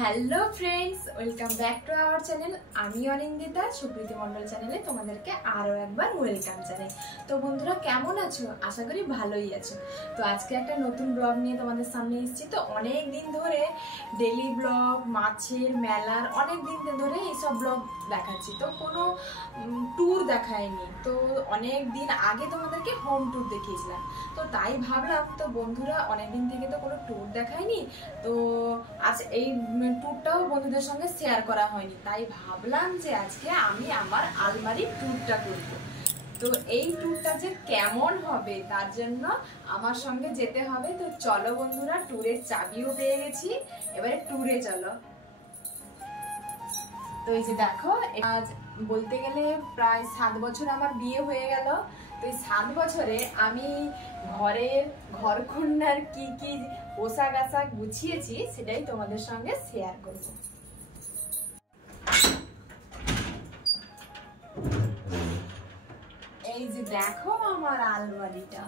Hello friends, welcome back to our channel. আমি অনিন্দিতা, সুপ্রীতি মণ্ডল চ্যানেলে তোমাদেরকে আরও একবার ওয়েলকাম জানাই। তো বন্ধুরা, কেমন আছো? আশা করি ভালোই আছো। তো আজকে একটা নতুন ব্লগ নিয়ে তোমাদের সামনে এসেছি। তো অনেক দিন ধরে ডেলি ব্লগ, মাছের মেলার অনেক দিন ধরে এইসব ব্লগ দেখাচ্ছি, তো কোনো ট্যুর দেখায়নি। তো অনেক দিন আগে তোমাদেরকে হোম ট্যুর দেখিয়েছিলাম, তো তাই ভাবলাম তো বন্ধুরা অনেকদিন থেকে তো কোনো ট্যুর দেখায়নি, তো আজ এই ট্যুরটাও বন্ধুদের সঙ্গে শেয়ার করা হয়নি, তাই ভাবলাম যে আজকে আমি আমার আলমারির ট্যুরটা করব। তো এই ট্যুরটা যে কেমন হবে তার জন্য আমার সঙ্গে যেতে হবে। তো চলো বন্ধুরা, ট্যুরের চাবিও পেয়ে গেছি, এবারে ট্যুরে চলো। তো এই যে দেখো, আজ বলতে গেলে প্রায় 7 বছর আমার বিয়ে হয়ে গেল। তো এই 7 বছরে আমি ঘরকন্যার কি কি পোশাক আশাক গুছিয়েছি সেটাই তোমাদের সঙ্গে শেয়ার করব। এই যে দেখো আমার আলমারিটা।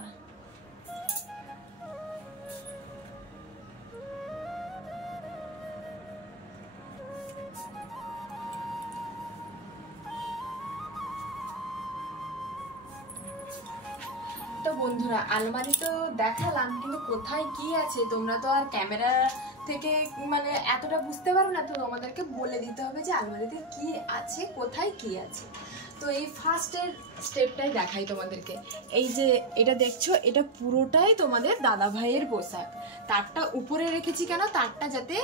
তো বন্ধুরা, আলমারি তো দেখালাম, কিন্তু কোথায় কি আছে তোমরা তো আর ক্যামেরা থেকে মানে এতটা বুঝতে পারো না, তো তোমাদেরকে বলে দিতে হবে যে আলমারিতে কি আছে, কোথায় কি আছে। তো এই ফার্স্টের স্টেপটাই দেখাই তোমাদেরকে। এই যে এটা দেখছো, এটা পুরোটাই তোমাদের দাদা ভাইয়ের পোশাক। তারটা উপরে রেখেছি কেন? তারটা যাতে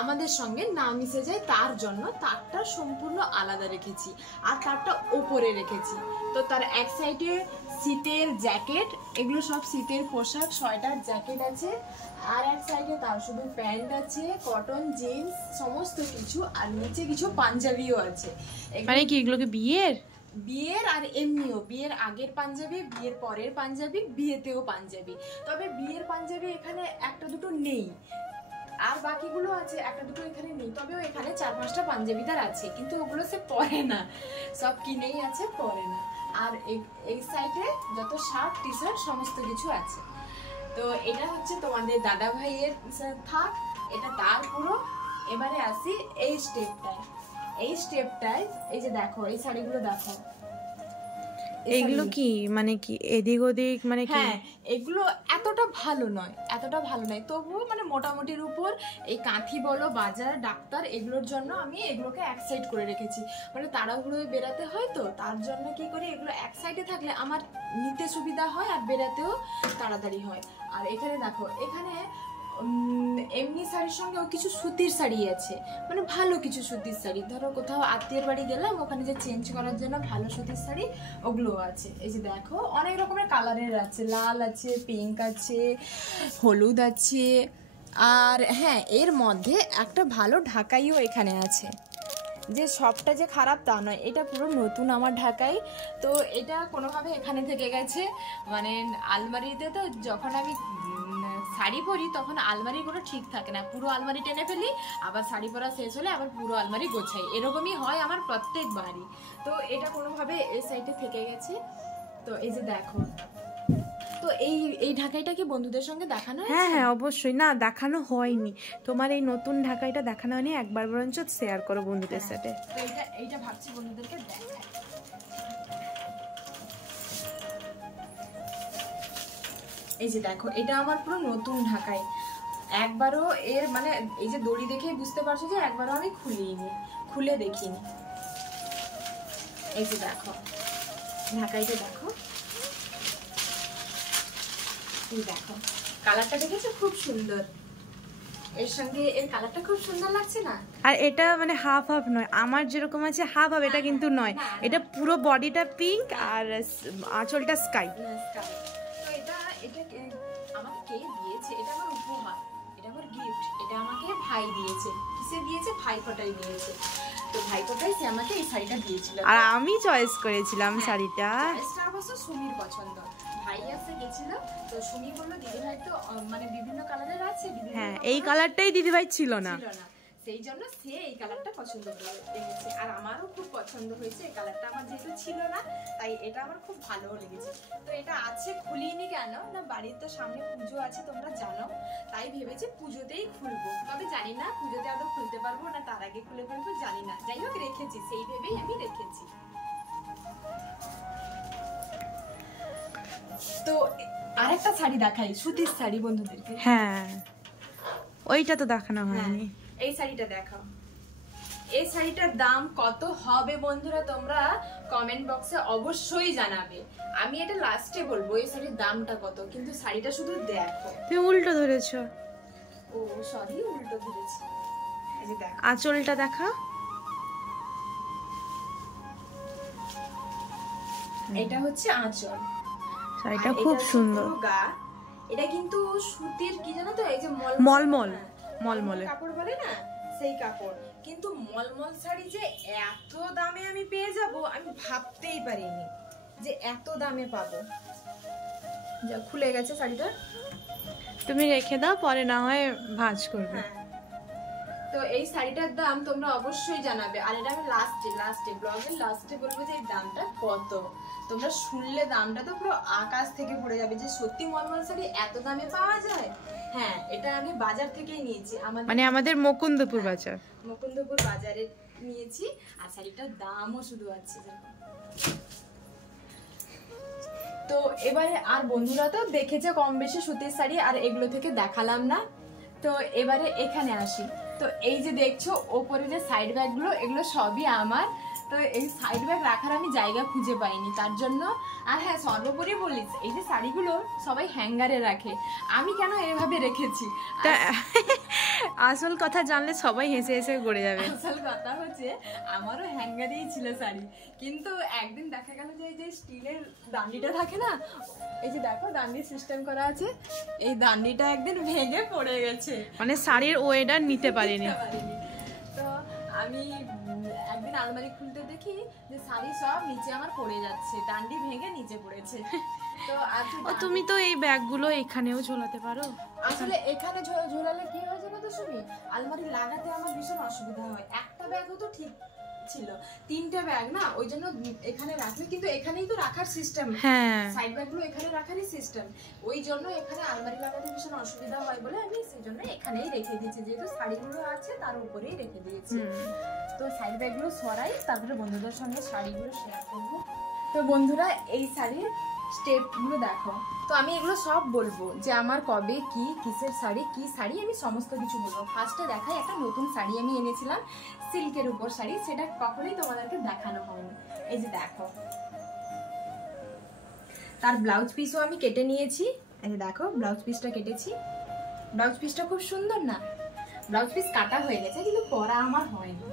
আমাদের সঙ্গে না মিশে যায়, তার জন্য তারটা সম্পূর্ণ আলাদা রেখেছি, আর তারটা উপরে রেখেছি। তো তার এক সাইডে শীতের জ্যাকেট, এগুলো সব শীতের পোশাক, সোয়েটার জ্যাকেট আছে, আর এক সাইডে তার শুধু প্যান্ট আছে, কটন জিন্স সমস্ত কিছু, আর নিচে কিছু পাঞ্জাবিও আছে। মানে কি এগুলোকে বিয়ের আর এমনিও বিয়ের আগের পাঞ্জাবি, বিয়ের পরের পাঞ্জাবি, বিয়েতেও পাঞ্জাবি। তবে বিয়ের পাঞ্জাবি এখানে একটা দুটো নেই, আর বাকিগুলো আছে, একটা দুটো এখানে নেই। তবেও এখানে 4-5টা পাঞ্জাবিদার আছে, কিন্তু ওগুলো সে পরে না, সব কিনেই আছে, পরে না। আর এই সাইডে যত শার্ট টি শার্ট সমস্ত কিছু আছে। তো এটা হচ্ছে তোমাদের দাদা ভাইয়ের থাক, এটা তার পুরো। এবারে আসি এই স্টেপটায়। এই যে দেখো, এই শাড়িগুলো দেখো, এগুলো কি মানে কি এদিক ওদিক মানে কি? হ্যাঁ, এগুলো এতটা ভালো নয়, তবুও মানে মোটামুটির উপর। এই কাঁথি বলো, বাজার, ডাক্তার, এগুলোর জন্য আমি এগুলোকে এক সাইড করে রেখেছি। মানে তাড়াহুড়োয় বেরাতে হয়, তো তার জন্য কি করি, এগুলো এক সাইডে থাকলে আমার নিতে সুবিধা হয় আর বেরাতেও তাড়াতাড়ি হয়। আর এখানে দেখো, এখানে এমনি শাড়ির সঙ্গে কিছু সুতির শাড়ি আছে, মানে ভালো কিছু সুতির শাড়ি। ধরো কোথাও আত্মীয়ের বাড়ি গেলাম, ওখানে যে চেঞ্জ করার জন্য ভালো সুতির শাড়ি, ওগুলোও আছে। এই যে দেখো, অনেক রকমের কালারের আছে, লাল আছে, পিঙ্ক আছে, হলুদ আছে, আর হ্যাঁ, এর মধ্যে একটা ভালো ঢাকাইও এখানে আছে। যে সবটা যে খারাপ তা নয়, এটা পুরো নতুন আমার ঢাকাই। তো এটা কোনোভাবে এখানে থেকে গেছে, মানে আলমারিতে তো যখন আমি শাড়ি পরি তখন আলমারিগুলো ঠিক থাকে না, পুরো আলমারি টেনে ফেলি, আবার শাড়ি পরা শেষ হলে আবার পুরো আলমারি গোছাই, এরকমই হয় আমার প্রত্যেকবারই। তো এটা কোনোভাবে এই সাইডে থেকে গেছে। তো এই যে দেখো, তো এই ঢাকাইটা কি বন্ধুদের সঙ্গে দেখানো হয়েছে? হ্যাঁ হ্যাঁ, অবশ্যই। না, দেখানো হয়নি তোমার এই নতুন ঢাকাইটা, দেখানো হয়নি। একবার বরঞ্চ শেয়ার করো বন্ধুদের সাথে। তো এইটা ভাবছি বন্ধুদেরকে দেখাই। এই যে দেখো, এটা আমার পুরো নতুন ঢাকাই। একবারও এর মানে এই যে দড়ি দেখেই বুঝতে পারছো যে একবারও আমি খুলে দেখিনি। এই যে দেখো ঢাকাইটা, দেখো এই দেখো কালারটা দেখেছো, খুব সুন্দর। এর সঙ্গে এর কালারটা খুব সুন্দর লাগছে না? আর এটা মানে হাফ হাফ নয়, আমার যেরকম আছে হাফ হাফ, এটা কিন্তু নয়, এটা পুরো বডিটা পিঙ্ক আর আঁচলটা স্কাই। তো এটা আমাকে কে দিয়েছে? এটা আমার উপহার, এটা আমার গিফট। এটা আমাকে ভাই দিয়েছে। কিসে দিয়েছে? ভাইফোঁটায় দিয়েছে। তো ভাইফোঁটায় সে আমাকে এই শাড়িটা দিয়েছিল, আর আমি চয়েস করেছিলাম শাড়িটা। চয়েসটা অবশ্য সুমির পছন্দ। ভাই আসে গেছিল, তো সুমি বললো দিদি ভাই তো মানে বিভিন্ন কালারের আছে। হ্যাঁ, এই কালারটাই দিদি ভাই ছিল না, সেই জন্য সে এই কালারটা পছন্দ করে রেখেছে, আর আমারও খুব পছন্দ হয়েছে এই কালারটা। আমার যেহেতু ছিল না তাই এটা আমার খুব ভালো লেগেছে। তো এটা আছে, খুলিনি কেন না, বাড়ির তো সামনে পুজো আছে তোমরা জানো, তাই ভেবেছি পুজোতেই খুলবো। তবে জানি না পুজোতে আদৌ খুলতে পারবো না তার আগে খুলে ফেলবো, জানি না। যাই হোক রেখেছি, সেই ভেবেই আমি রেখেছি। তো আরেকটা শাড়ি দেখাই, সুতির শাড়ি বন্ধুদেরকে। হ্যাঁ, ওইটা তো দেখানো হয়নি। এই শাড়িটা দেখাও। এই শাড়িটার দাম কত হবে বন্ধুরা তোমরা কমেন্ট বক্সে অবশ্যই জানাবে। আমি এটা লাস্টে বলবো এই শাড়ির দামটা কত, কিন্তু শাড়িটা শুধু দেখো। তুমি উল্টো ধরেছো। ও সরি, উল্টো ধরেছি। এই যে দেখো আঁচলটা দেখা। এটা হচ্ছে আঁচল, শাড়িটা খুব সুন্দর। গা এটা কিন্তু সুতির, কি জানো তো, এই যে মলমল মলমলে কাপড় বলে না, সেই কাপড়। কিন্তু মলমল শাড়ি যে এত দামে আমি পেয়ে যাব আমি ভাবতেই পারিনি যে এত দামে পাবো। যা খুলে গেছে শাড়িটা, তুমি রেখে দাও, পরে না হয় ভাঁজ করবে। তো এই শাড়িটার দাম তোমরা অবশ্যই জানাবে, আর এটা আমি লাস্টে ব্লগের লাস্টে বলবো যে এই দামটা কত। তোমরা শুনলে দামটা তো পুরো আকাশ থেকে পড়ে যাবে, যে সত্যি মলমল শাড়ি এত দামে পাওয়া যায়। হ্যাঁ, এটা আমি বাজার থেকেই নিয়েছি, মানে আমাদের মুকুন্দপুর বাজার, মুকুন্দপুর বাজারে নিয়েছি। আর শাড়িটার দামও শুধু আছে। তো এবারে আর বন্ধুরা তো দেখেছে কম বেশি সুতির শাড়ি, আর এগুলো থেকে দেখালাম না। তো এবারে এখানে আসি। তো এই যে দেখছো ওপরে যে সাইড ব্যাগ গুলো, এগুলো সবই আমার। তো এই সাইড ব্যাগ রাখার আমি জায়গা খুঁজে পাইনি, তার জন্য। আর হ্যাঁ, সর্বোপরি বলিস, এই যে শাড়িগুলো সবাই হ্যাঙ্গারে রাখে, আমি কেন এভাবে রেখেছি? আসল কথা জানলে সবাই হেসে হেসে গড়ে যাবে। আসল কথা হচ্ছে আমারও হ্যাঙ্গারেই ছিল শাড়ি, কিন্তু একদিন দেখা গেল যে এই যে স্টিলের দান্ডিটা থাকে না, এই যে দেখো দান্ডি সিস্টেম করা আছে, এই দান্ডিটা একদিন ভেঙে পড়ে গেছে, মানে শাড়ির ওয়েদার নিতে পারিনি। তো আমি একদিন আলমারি খুলতে দেখি যে শাড়ি সব নিচে আমার পড়ে যাচ্ছে, দান্ডি ভেঙে নিচে পড়েছে। তো তুমি তো এই ব্যাগগুলো এখানেও ঝোলাতে পারো। আসলে এখানে ঝোলালে কি হয় জানো তো সুমি, আলমারি লাগাতে আমার ভীষণ অসুবিধা হয়। একটা ব্যাগও তো ঠিক ছিল, তিনটা ব্যাগ না, ওই জন্য এখানে রাখলে, কিন্তু এখানেই তো রাখার সিস্টেম, হ্যাঁ সাইড ব্যাগগুলো এখানে রাখারই সিস্টেম, ওই জন্য এখানে আলমারি লাগাতে ভীষণ অসুবিধা হয় বলে আমি সেই জন্য এখানেই রেখে দিয়েছি, যেহেতু শাড়িগুলো আছে তার উপরেই রেখে দিয়েছি। তো সাইড ব্যাগগুলো সরাই, তারপরে বন্ধুদের সঙ্গে শাড়িগুলো শেয়ার করবো। তো বন্ধুরা এই শাড়ির স্টেপগুলো দেখো। তো আমি এগুলো সব বলবো যে আমার কবে কি কিসের শাড়ি, কি শাড়ি, আমি সমস্ত কিছু বলবো। ফার্স্টে দেখাই, একটা নতুন শাড়ি আমি এনেছিলাম সিল্কের উপর শাড়ি, সেটা কখনোই তোমাদেরকে দেখানো হয়নি। এই যে দেখো, তার ব্লাউজ পিসও আমি কেটে নিয়েছি। এই যে দেখো ব্লাউজ পিসটা কেটেছি, ব্লাউজ পিসটা খুব সুন্দর না? ব্লাউজ পিস কাটা হয়ে গেছে কিন্তু পরা আমার হয়নি।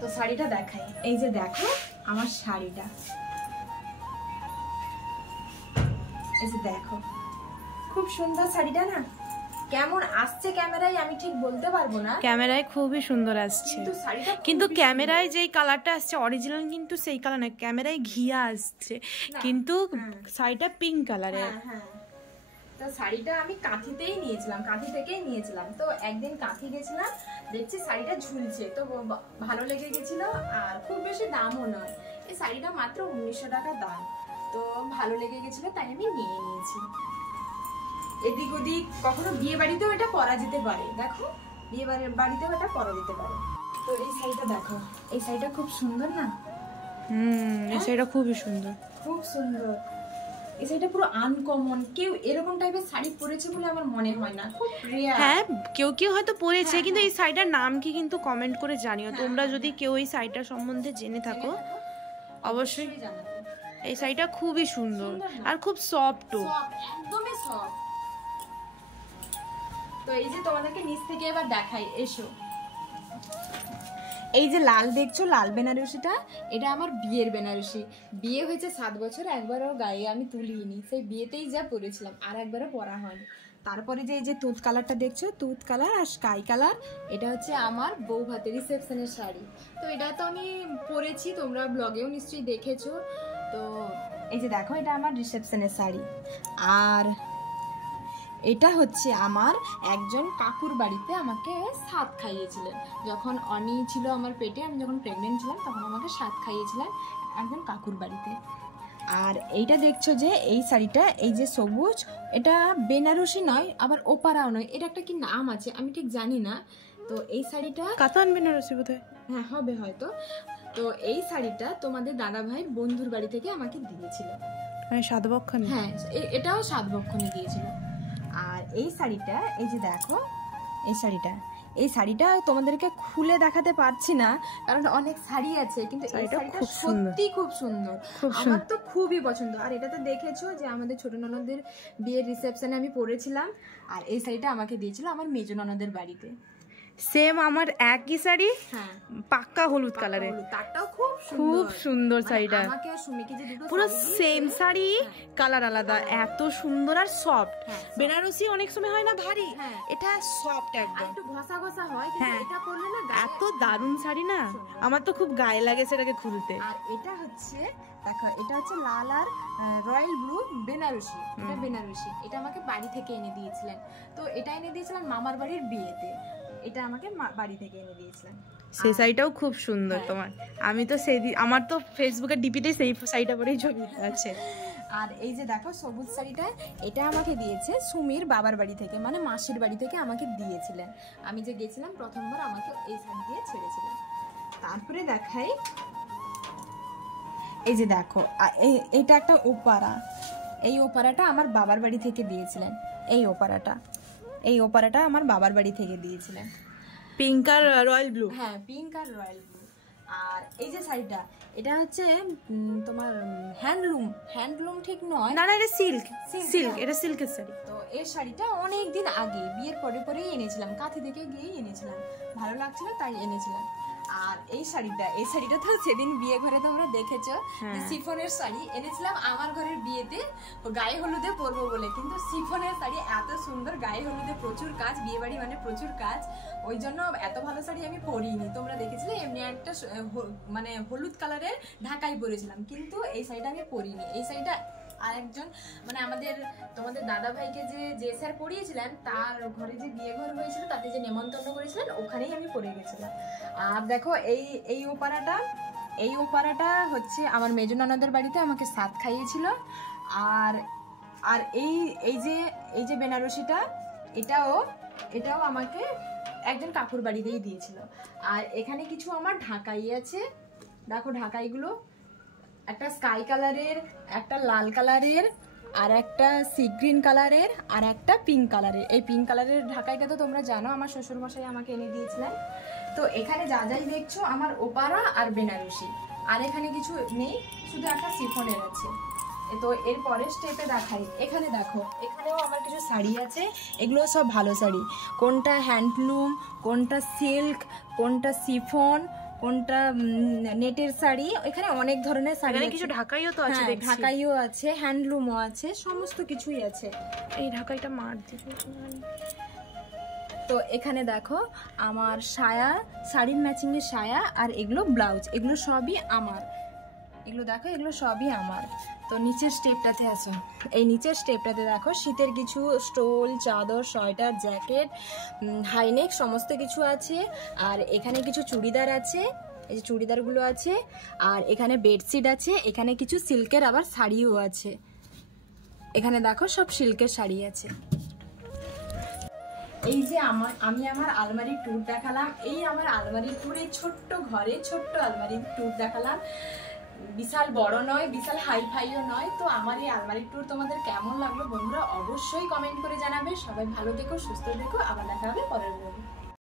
তো শাড়িটা দেখাই, এই যে দেখো আমার শাড়িটা, এই যে দেখো খুব সুন্দর শাড়িটা না? কেমন আসছে ক্যামেরায় আমি ঠিক বলতে পারবো না, ক্যামেরায় খুবই সুন্দর আসছে, কিন্তু শাড়িটা কিন্তু ক্যামেরায় যেই কালারটা আসছে অরিজিনাল কিন্তু সেই কালার না, ক্যামেরায় ঘিয়া আসছে, কিন্তু শাড়িটা পিঙ্ক কালারের। হ্যাঁ, তো শাড়িটা আমি কাঁথিতেই নিয়েছিলাম, কাঁথি থেকেই নিয়েছিলাম। তো একদিন কাঁথি গেছিলাম, দেখছি শাড়িটা ঝুলছে, তো ভালো লেগে গেছিল, আর খুব বেশি দামও নয়, এই শাড়িটা মাত্র 1900 টাকা দাম। তো ভালো লেগে গেছিল তাই আমি নিয়ে নিয়েছি। এদিক ওদিক কখনো বিয়ে বাড়িতেও এটা পরা যেতে পারে, দেখো বিয়ে বাড়িতেও এটা পরা যেতে পারে। তো এই শাড়িটা দেখো, এই শাড়িটা খুব সুন্দর না? এই শাড়িটা খুবই সুন্দর, খুব সুন্দর। এই শাড়িটা পুরো আনকমন, কেউ এরকম টাইপের শাড়ি পরেছে বলে আমার মনে হয় না, খুব রেয়ার। হ্যাঁ কেউ কেউ হয়তো পরেছে, কিন্তু এই শাড়িটার নাম কি কিন্তু কমেন্ট করে জানিও তোমরা, যদি কেউ এই শাড়িটার সম্বন্ধে জেনে থাকো অবশ্যই জানাবে। এই শাড়িটা খুবই সুন্দর আর খুব সফটও, একদমই সফট। তো এই যে তোমাদেরকে নিচ থেকে এবার দেখাই, এসো। এই যে লাল দেখছো, লাল বেনারসিটা, এটা আমার বিয়ের বেনারসি। বিয়ে হয়েছে 7 বছর, একবারও গায়ে আমি তুলিনি, সেই বিয়েতেই যা পরেছিলাম, আর একবারও পরা হয়নি। তারপরে যে এই যে তুঁত কালারটা দেখছো, তুঁত কালার আর স্কাই কালার, এটা হচ্ছে আমার বউ ভাতের রিসেপশনের শাড়ি। তো এটা তো আমি পরেছি, তোমরা ব্লগেও নিশ্চয়ই দেখেছো। তো এই যে দেখো, এটা আমার রিসেপশনের শাড়ি। আর এটা হচ্ছে আমার একজন কাকুর বাড়িতে আমাকে সাত খাইয়েছিলেন যখন অনি ছিল আমার পেটে, আমি যখন প্রেগনেন্ট ছিলাম তখন আমাকে সাত খাইয়েছিলেন একজন কাকুর বাড়িতে। আর এইটা দেখছো যে এই শাড়িটা, এই যে সবুজ, এটা বেনারসি নয় আবার ওপারাও নয়, এটা একটা কি নাম আছে আমি ঠিক জানি না। তো এই শাড়িটা কাতান বেনারসি বোধহয়, হ্যাঁ হবে হয়তো। তো এই শাড়িটা তোমাদের দাদা ভাইয়ের বন্ধুর বাড়ি থেকে আমাকে দিয়েছিল, মানে সাতবক্ষণী। হ্যাঁ এটাও সাতবক্ষণে দিয়েছিল। আর এই শাড়িটা, এই যে দেখো এই শাড়িটা তোমাদেরকে খুলে দেখাতে পারছি না কারণ অনেক শাড়ি আছে, কিন্তু এই শাড়িটা সত্যি খুব সুন্দর, আমার তো খুবই পছন্দ। আর এটা তো দেখেছো যে আমাদের ছোট ননদের বিয়ের রিসেপশনে আমি পরেছিলাম, আর এই শাড়িটা আমাকে দিয়েছিল আমার মেজো ননদের বাড়িতে। সেম আমার একই শাড়ি, হ্যাঁ পাক্কা হলুদ কালারে, তারটাও খুব সুন্দর শাড়িটা, আমাকে আর সুমিকে যে দুটো পুরো সেম শাড়ি, কালার আলাদা, এত সুন্দর আর সফট। বেনারসি অনেক সময় হয় না ভারী, এটা সফট একদম, একটু ঘষা ঘষা হয়, কিন্তু এটা পরলে না এত দারুণ শাড়ি না, আমার তো খুব গায়ে লাগে সেটাকে খুলতে। আর এটা হচ্ছে দেখো, এটা হচ্ছে লাল আর রয়্যাল ব্লু বেনারসি, এটা বেনারসি, এটা আমাকে বাড়ি থেকে এনে দিয়েছিলেন। তো এটা এনে দিয়েছিলেন মামার বাড়ির বিয়েতে, এটা আমাকে বাড়ি থেকে এনে দিয়েছিলেন। সেই শাড়িটাও খুব সুন্দর তোমার, আমি তো সেই আমার তো ফেসবুকের ডিপিতে সেই শাড়িটা পরেই ছবি আছে। আর এই যে দেখো সবুজ শাড়িটা, এটা আমাকে দিয়েছে সুমির বাবার বাড়ি থেকে, মানে মাসির বাড়ি থেকে আমাকে দিয়েছিলেন। আমি যে গেছিলাম প্রথমবার আমাকে এই শাড়ি দিয়ে ছেড়েছিলেন। তারপরে দেখাই, এই যে দেখো এটা একটা ওপারা, এই ওপারাটা আমার বাবার বাড়ি থেকে দিয়েছিলেন। এই ওপারাটা আমার বাবার বাড়ি থেকে দিয়েছিলেন, পিঙ্ক আর রয়্যাল ব্লু। হ্যাঁ পিঙ্ক আর রয়্যাল ব্লু। আর এই যে শাড়িটা, এটা হচ্ছে তোমার হ্যান্ডলুম ঠিক নয়, না এটা সিল্ক, এটা সিল্কের শাড়ি। তো এই শাড়িটা অনেক দিন আগে বিয়ের পরেই এনেছিলাম, কাঁথি থেকে গিয়েই এনেছিলাম, ভালো লাগছিল তাই এনেছিলাম। আর এই শাড়িটা তো সেদিন বিয়ে ঘরে তোমরা দেখেছো, সিফনের শাড়ি এনেছিলাম আমার ঘরের বিয়েতে গায়ে হলুদে পরবো বলে, কিন্তু সিফনের শাড়ি এত সুন্দর, গায়ে হলুদে প্রচুর কাজ, বিয়ে বাড়ি মানে প্রচুর কাজ, ওই জন্য এত ভালো শাড়ি আমি পরিনি। তোমরা দেখেছিলে এমনি একটা মানে হলুদ কালারের ঢাকাই পরেছিলাম, কিন্তু এই শাড়িটা আমি পরিনি। এই শাড়িটা আরেকজন মানে তোমাদের দাদা ভাইকে যে স্যার পরিয়েছিলেন, তার ঘরে যে বিয়ে ঘর হয়েছিল তাতে যে নেমন্তন্ন করেছিলেন, ওখানেই আমি পরে গেছিলাম। আর দেখো এই ওপারাটা হচ্ছে আমার মেজো ননদের বাড়িতে আমাকে সাত খাইয়েছিল। আর এই যে বেনারসিটা, এটাও আমাকে একজন কাকুর বাড়িতেই দিয়েছিল। আর এখানে কিছু আমার ঢাকাই আছে, দেখো ঢাকাইগুলো, একটা স্কাই কালারের, একটা লাল কালারের, আর একটা সি গ্রিন কালারের, আর একটা পিঙ্ক কালারের। এই পিঙ্ক কালারের ঢাকাইটা তো তোমরা জানো, আমার শ্বশুরমশাই আমাকে এনে দিয়েছিলেন। তো এখানে যাই দেখছো আমার ওপারা আর বেনারসি, আর এখানে কিছু নেই, শুধু একটা সিফনের আছে। তো এর পরের স্টেপে দেখাই, এখানে দেখো, এখানেও আমার কিছু শাড়ি আছে, এগুলো সব ভালো শাড়ি, কোনটা হ্যান্ডলুম, কোনটা সিল্ক, কোনটা সিফন, কোনটা নেটের শাড়ি, এখানে অনেক ধরনের শাড়ি, কিছু ঢাকাইও তো আছে, ঢাকাইও আছে, হ্যান্ডলুমও আছে, সমস্ত কিছুই আছে। এই ঢাকাইটা মার দিবে। তো এখানে দেখো আমার শাড়ির ম্যাচিংয়ের সায়া, আর এগুলো ব্লাউজ, এগুলো সবই আমার, এগুলো দেখো এগুলো সবই আমার। তো নিচের স্টেপটাতে আসো, এই নিচের স্টেপটাতে দেখো শীতের কিছু স্টোল, চাদর, সোয়েটার, জ্যাকেট, হাইনেক সমস্ত কিছু আছে। আর এখানে কিছু চুড়িদার আছে, এই যে চুড়িদারগুলো আছে, আর এখানে বেডশিট আছে, এখানে কিছু সিল্কের আবার শাড়িও আছে, এখানে দেখো সব সিল্কের শাড়ি আছে। এই যে আমি আমার আলমারির ট্যুর দেখালাম, এই আমার আলমারির ট্যুর, এই ছোট্ট ঘরে ছোট্ট আলমারির ট্যুর দেখালাম, বিশাল বড় নয়, বিশাল হাইফাইও নয়। তো আমার এই আলমারির ট্যুর তোমাদের কেমন লাগলো বন্ধুরা অবশ্যই কমেন্ট করে জানাবে। সবাই ভালো থেকো, সুস্থ থেকো, আবার দেখা হবে